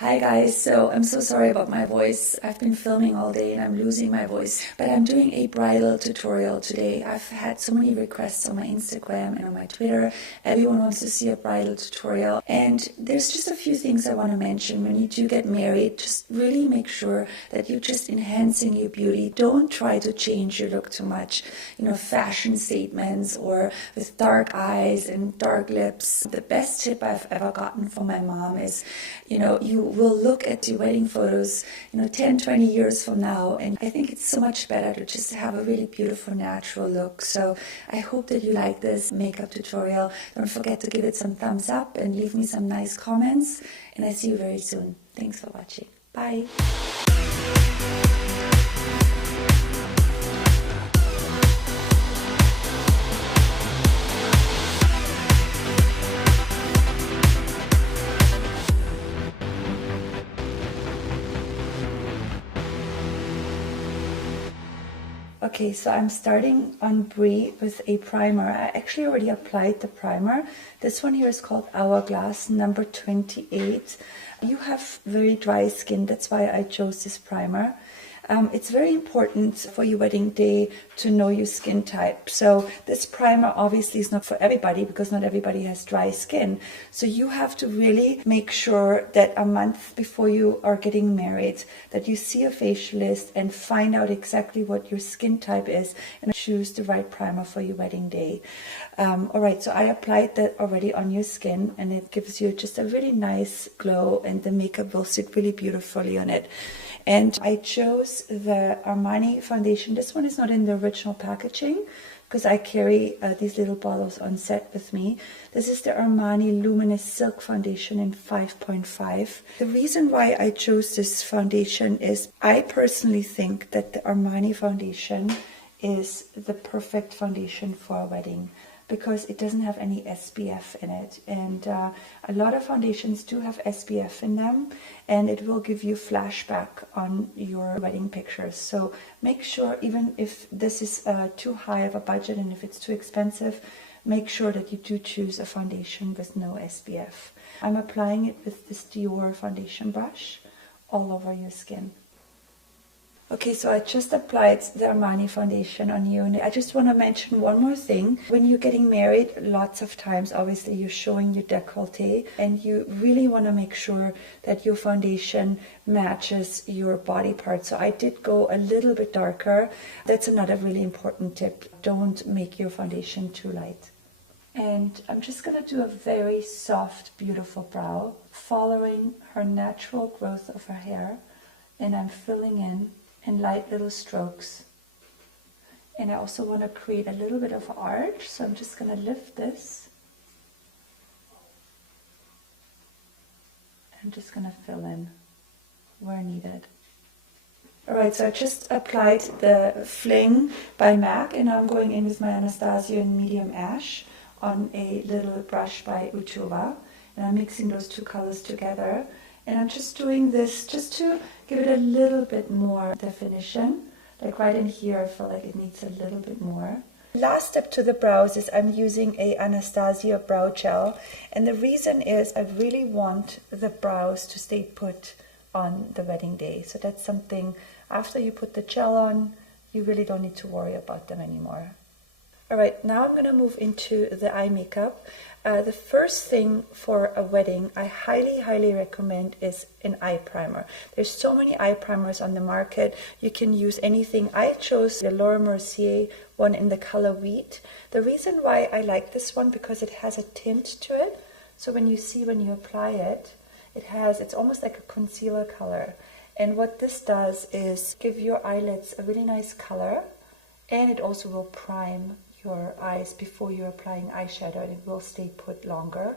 Hi guys, so I'm so sorry about my voice. I've been filming all day and I'm losing my voice, but I'm doing a bridal tutorial today. I've had so many requests on my Instagram and on my Twitter. Everyone wants to see a bridal tutorial, and there's just a few things I want to mention. When you do get married, just really make sure that you're just enhancing your beauty. Don't try to change your look too much, fashion statements or with dark eyes and dark lips. The best tip I've ever gotten from my mom is, you will look at your wedding photos, 10, 20 years from now, and I think it's so much better to just have a really beautiful, natural look. So I hope that you like this makeup tutorial. Don't forget to give it some thumbs up and leave me some nice comments, and I see you very soon. Thanks for watching. Bye. Okay, so I'm starting on Brie with a primer. I actually already applied the primer. This one here is called Hourglass number 28. You have very dry skin, that's why I chose this primer. It's very important for your wedding day to know your skin type. So this primer obviously is not for everybody because not everybody has dry skin. So you have to really make sure that a month before you are getting married, that you see a facialist and find out exactly what your skin type is and choose the right primer for your wedding day. Alright, so I applied that already on your skin, and it gives you just a really nice glow, and the makeup will sit really beautifully on it. And I chose the Armani foundation. This one is not in the original packaging because I carry these little bottles on set with me. This is the Armani Luminous Silk Foundation in 5.5. The reason why I chose this foundation is I personally think that the Armani foundation is the perfect foundation for a wedding, because it doesn't have any SPF in it, and a lot of foundations do have SPF in them, and it will give you flashback on your wedding pictures. So make sure, even if this is too high of a budget and if it's too expensive, make sure that you do choose a foundation with no SPF. I'm applying it with this Dior foundation brush all over your skin. Okay, so I just applied the Armani foundation on you, and I just want to mention one more thing. When you're getting married, lots of times, obviously, you're showing your décolleté, and you really want to make sure that your foundation matches your body part. So I did go a little bit darker. That's another really important tip. Don't make your foundation too light. And I'm just going to do a very soft, beautiful brow, following her natural growth of her hair, and I'm filling in light little strokes. And I also want to create a little bit of arch, so I'm just going to lift this. I'm just going to fill in where needed. Alright, so I just applied the Fling by MAC, and I'm going in with my Anastasia in medium ash on a little brush by Utuva, and I'm mixing those two colors together. And I'm just doing this just to give it a little bit more definition. Like right in here, I feel like it needs a little bit more. Last step to the brows is I'm using a Anastasia brow gel. And the reason is I really want the brows to stay put on the wedding day. So that's something, after you put the gel on, you really don't need to worry about them anymore. Alright, now I'm going to move into the eye makeup. The first thing for a wedding I highly recommend is an eye primer. There's so many eye primers on the market. You can use anything. I chose the Laura Mercier one in the color Wheat. The reason why I like this one, because it has a tint to it. So when you apply it, it's almost like a concealer color. And what this does is give your eyelids a really nice color, and it also will prime your eyes before you're applying eyeshadow, and it will stay put longer.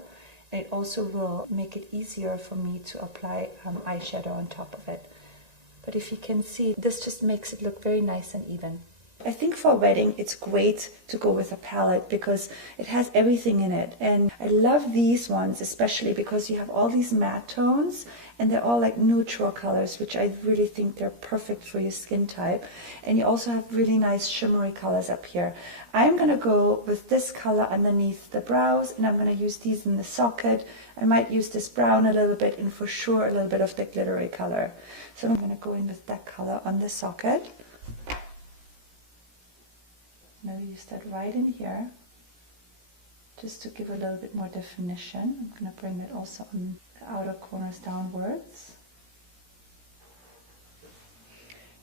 And it also will make it easier for me to apply eyeshadow on top of it. But if you can see, this just makes it look very nice and even. I think for a wedding it's great to go with a palette because it has everything in it, and I love these ones especially because you have all these matte tones and they're all like neutral colors, which I really think they're perfect for your skin type. And you also have really nice shimmery colors up here. I'm going to go with this color underneath the brows, and I'm going to use these in the socket. I might use this brown a little bit, and for sure a little bit of the glittery color. So I'm going to go in with that color on the socket. Now use that right in here, just to give a little bit more definition. I'm going to bring it also on the outer corners downwards.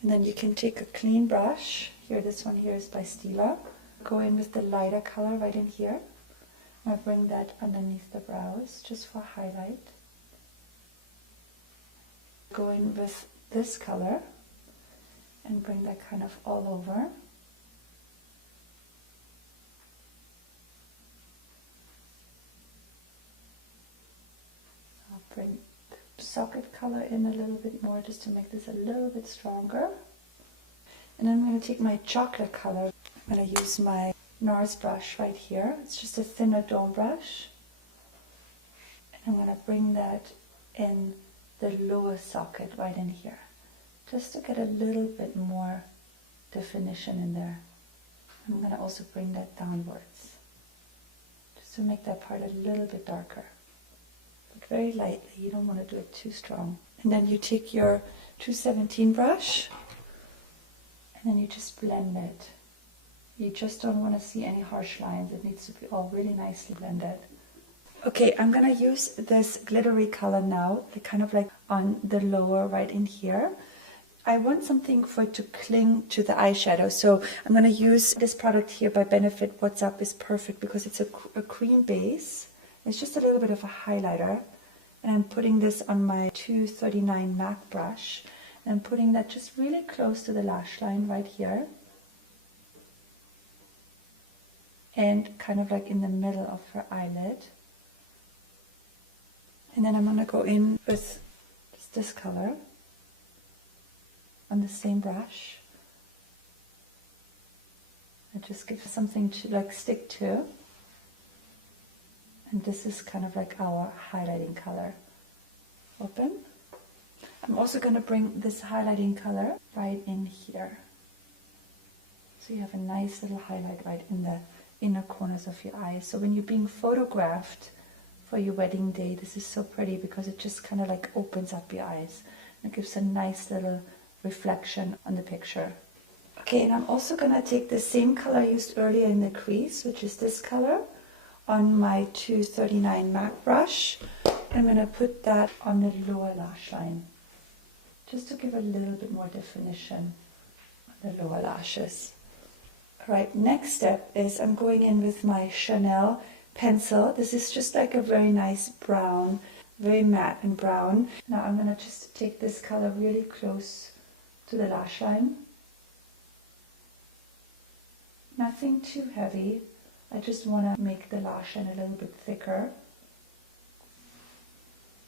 And then you can take a clean brush. Here, this one here is by Stila. Go in with the lighter color right in here. I'll bring that underneath the brows, just for highlight. Go in with this color and bring that kind of all over. Bring the socket color in a little bit more just to make this a little bit stronger. And I'm going to take my chocolate color. I'm going to use my NARS brush right here. It's just a thinner dome brush. And I'm going to bring that in the lower socket right in here, just to get a little bit more definition in there. I'm going to also bring that downwards, just to make that part a little bit darker. Very lightly, you don't want to do it too strong. And then you take your 217 brush and then you just blend it. You just don't want to see any harsh lines. It needs to be all really nicely blended. Okay, I'm going to use this glittery color now, kind of like on the lower right in here. I want something for it to cling to the eyeshadow, so I'm going to use this product here by Benefit. What's Up is perfect because it's a cream base. It's just a little bit of a highlighter, and I'm putting this on my 239 MAC brush, and I'm putting that just really close to the lash line right here, and kind of like in the middle of her eyelid. And then I'm going to go in with just this color on the same brush, and just give something to like stick to. And this is kind of like our highlighting color. Open. I'm also going to bring this highlighting color right in here. So you have a nice little highlight right in the inner corners of your eyes. So when you're being photographed for your wedding day, this is so pretty because it just kind of like opens up your eyes. And it gives a nice little reflection on the picture. Okay, and I'm also going to take the same color I used earlier in the crease, which is this color, on my 239 MAC brush. I'm going to put that on the lower lash line, just to give a little bit more definition on the lower lashes. Alright, next step is I'm going in with my Chanel pencil. This is just like a very nice brown, very matte and brown. Now I'm going to just take this color really close to the lash line. Nothing too heavy. I just want to make the lash line a little bit thicker.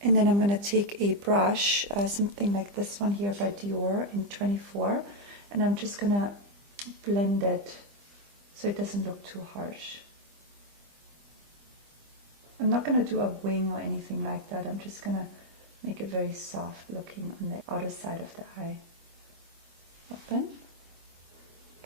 And then I'm going to take a brush, something like this one here by Dior in 24, and I'm just going to blend it so it doesn't look too harsh. I'm not going to do a wing or anything like that. I'm just going to make it very soft looking on the outer side of the eye. Open.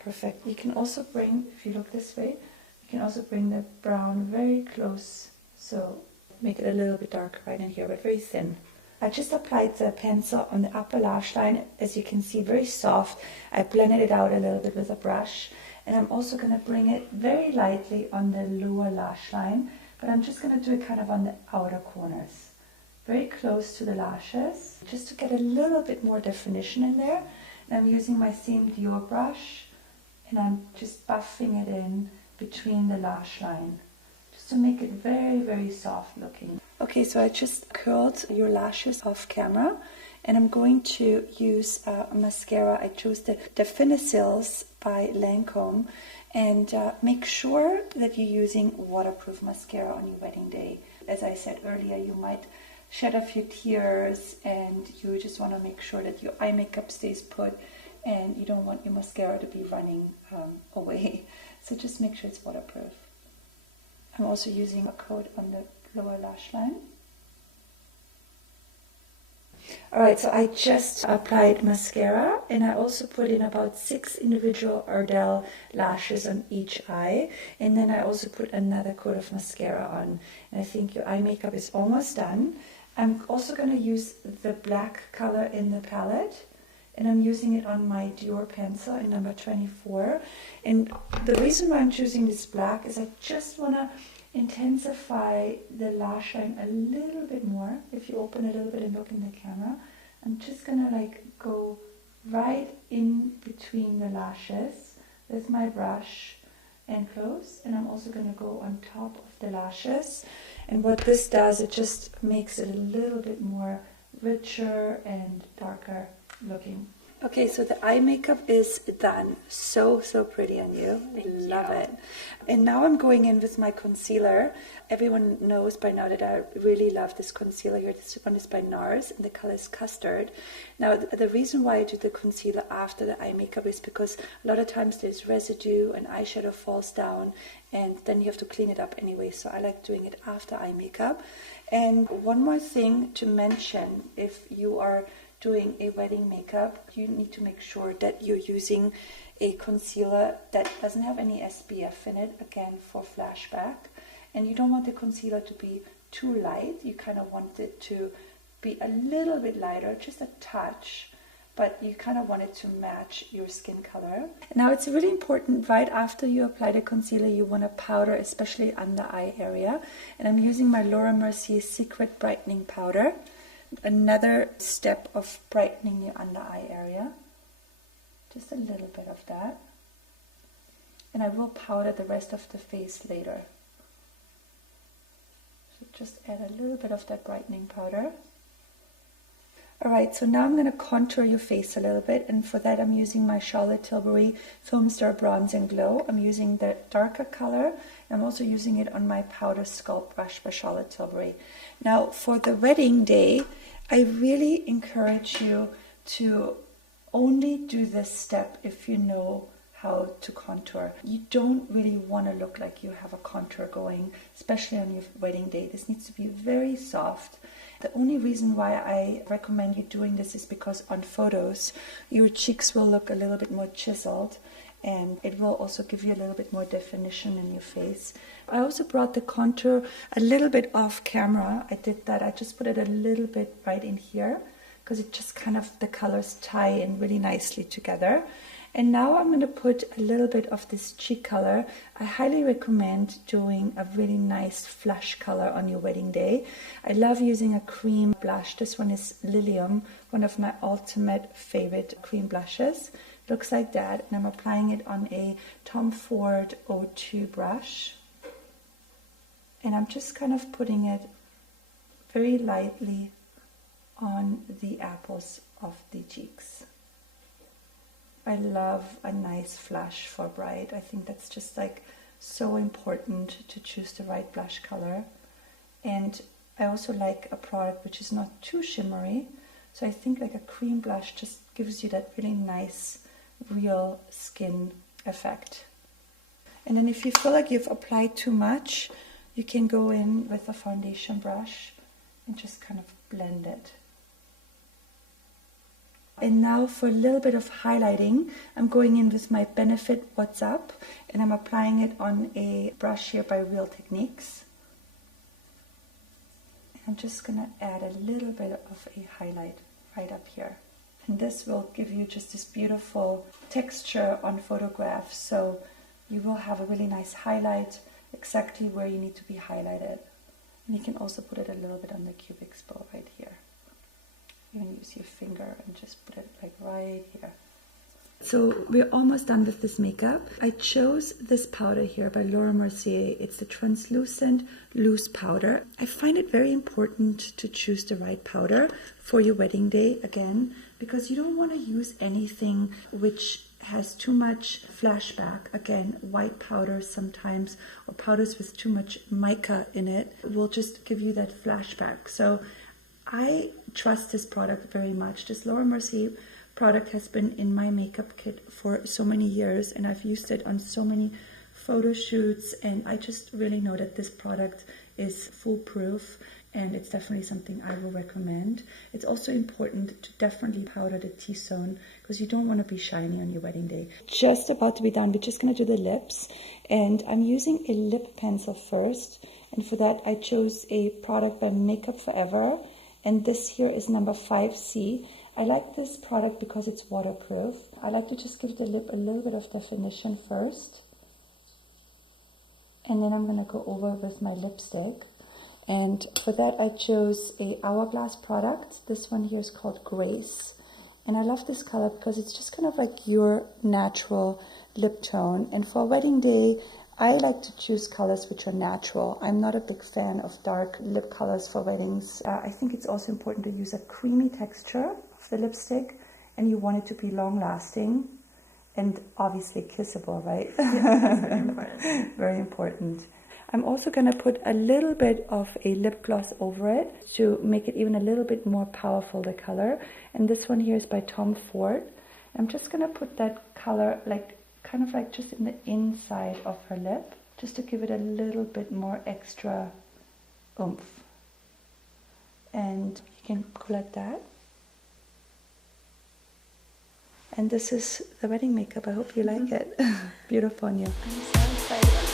Perfect. You can also bring, if you look this way, you can also bring the brown very close, so make it a little bit darker right in here, but very thin. I just applied the pencil on the upper lash line, as you can see, very soft. I blended it out a little bit with a brush, and I'm also going to bring it very lightly on the lower lash line, but I'm just going to do it kind of on the outer corners, very close to the lashes, just to get a little bit more definition in there. And I'm using my same Dior brush, and I'm just buffing it in between the lash line, just to make it very, very soft looking. Okay, so I just curled your lashes off camera, and I'm going to use a mascara. I chose the Definicils by Lancome, and make sure that you're using waterproof mascara on your wedding day. As I said earlier, you might shed a few tears, and you just want to make sure that your eye makeup stays put, and you don't want your mascara to be running away. So just make sure it's waterproof. I'm also using a coat on the lower lash line. Alright, so I just applied mascara, and I also put in about 6 individual Ardell lashes on each eye, and then I also put another coat of mascara on. And I think your eye makeup is almost done. I'm also going to use the black color in the palette, and I'm using it on my Dior pencil in number 24. And the reason why I'm choosing this black is I just want to intensify the lash line a little bit more. If you open it a little bit and look in the camera, I'm just gonna like go right in between the lashes with my brush and close, and I'm also gonna go on top of the lashes. And what this does, it just makes it a little bit more richer and darker looking. Okay, so the eye makeup is done. So pretty on you. I love it. And now I'm going in with my concealer. Everyone knows by now that I really love this concealer here. This one is by NARS, and the color is Custard. Now, the reason why I do the concealer after the eye makeup is because a lot of times there's residue and eyeshadow falls down, and then you have to clean it up anyway. So I like doing it after eye makeup. And one more thing to mention, if you are doing a wedding makeup, you need to make sure that you're using a concealer that doesn't have any SPF in it, again for flashback. And you don't want the concealer to be too light. You kind of want it to be a little bit lighter, just a touch, but you kind of want it to match your skin color. Now it's really important, right after you apply the concealer, you want to powder, especially under eye area. And I'm using my Laura Mercier Secret Brightening Powder. Another step of brightening the under eye area. Just a little bit of that. And I will powder the rest of the face later. So just add a little bit of that brightening powder. Alright, so now I'm going to contour your face a little bit, and for that I'm using my Charlotte Tilbury Film Star Bronze and Glow. I'm using the darker color. I'm also using it on my Powder Sculpt brush by Charlotte Tilbury. Now for the wedding day, I really encourage you to only do this step if you know how to contour. You don't really want to look like you have a contour going, especially on your wedding day. This needs to be very soft. The only reason why I recommend you doing this is because on photos, your cheeks will look a little bit more chiseled, and it will also give you a little bit more definition in your face. I also brought the contour a little bit off camera. I did that. I just put it a little bit right in here because it just kind of, the colors tie in really nicely together. And now I'm going to put a little bit of this cheek color. I highly recommend doing a really nice flush color on your wedding day. I love using a cream blush. This one is Lilium, one of my ultimate favorite cream blushes. Looks like that, and I'm applying it on a Tom Ford O2 brush. And I'm just kind of putting it very lightly on the apples of the cheeks. I love a nice flush for bride. I think that's just like so important to choose the right blush color. And I also like a product which is not too shimmery. So I think like a cream blush just gives you that really nice real skin effect. And then if you feel like you've applied too much, you can go in with a foundation brush and just kind of blend it. And now for a little bit of highlighting, I'm going in with my Benefit What's Up, and I'm applying it on a brush here by Real Techniques. And I'm just going to add a little bit of a highlight right up here. And this will give you just this beautiful texture on photographs, so you will have a really nice highlight exactly where you need to be highlighted. And you can also put it a little bit on the cupid's bow right here. You can use your finger and just put it like right here. So we're almost done with this makeup. I chose this powder here by Laura Mercier. It's the translucent loose powder. I find it very important to choose the right powder for your wedding day, again, because you don't want to use anything which has too much flashback. Again, white powders sometimes, or powders with too much mica in it, will just give you that flashback. So I trust this product very much. This Laura Mercier product has been in my makeup kit for so many years, and I've used it on so many photo shoots, and I just really know that this product is foolproof, and it's definitely something I will recommend. It's also important to definitely powder the T-zone because you don't want to be shiny on your wedding day. Just about to be done. We're just going to do the lips, and I'm using a lip pencil first, and for that I chose a product by Makeup Forever, and this here is number 5C. I like this product because it's waterproof. I like to just give the lip a little bit of definition first, and then I'm going to go over with my lipstick. And for that I chose a Hourglass product. This one here is called Grace, and I love this color because it's just kind of like your natural lip tone. And for a wedding day, I like to choose colors which are natural. I'm not a big fan of dark lip colors for weddings. I think it's also important to use a creamy texture of the lipstick, and you want it to be long lasting and obviously kissable, right? Yeah, that's very important. Very important. I'm also going to put a little bit of a lip gloss over it to make it even a little bit more powerful, the color. And this one here is by Tom Ford. I'm just going to put that color like kind of like just in the inside of her lip, just to give it a little bit more extra oomph. And you can go like that. And this is the wedding makeup. I hope you like it. Beautiful on you. I'm so excited.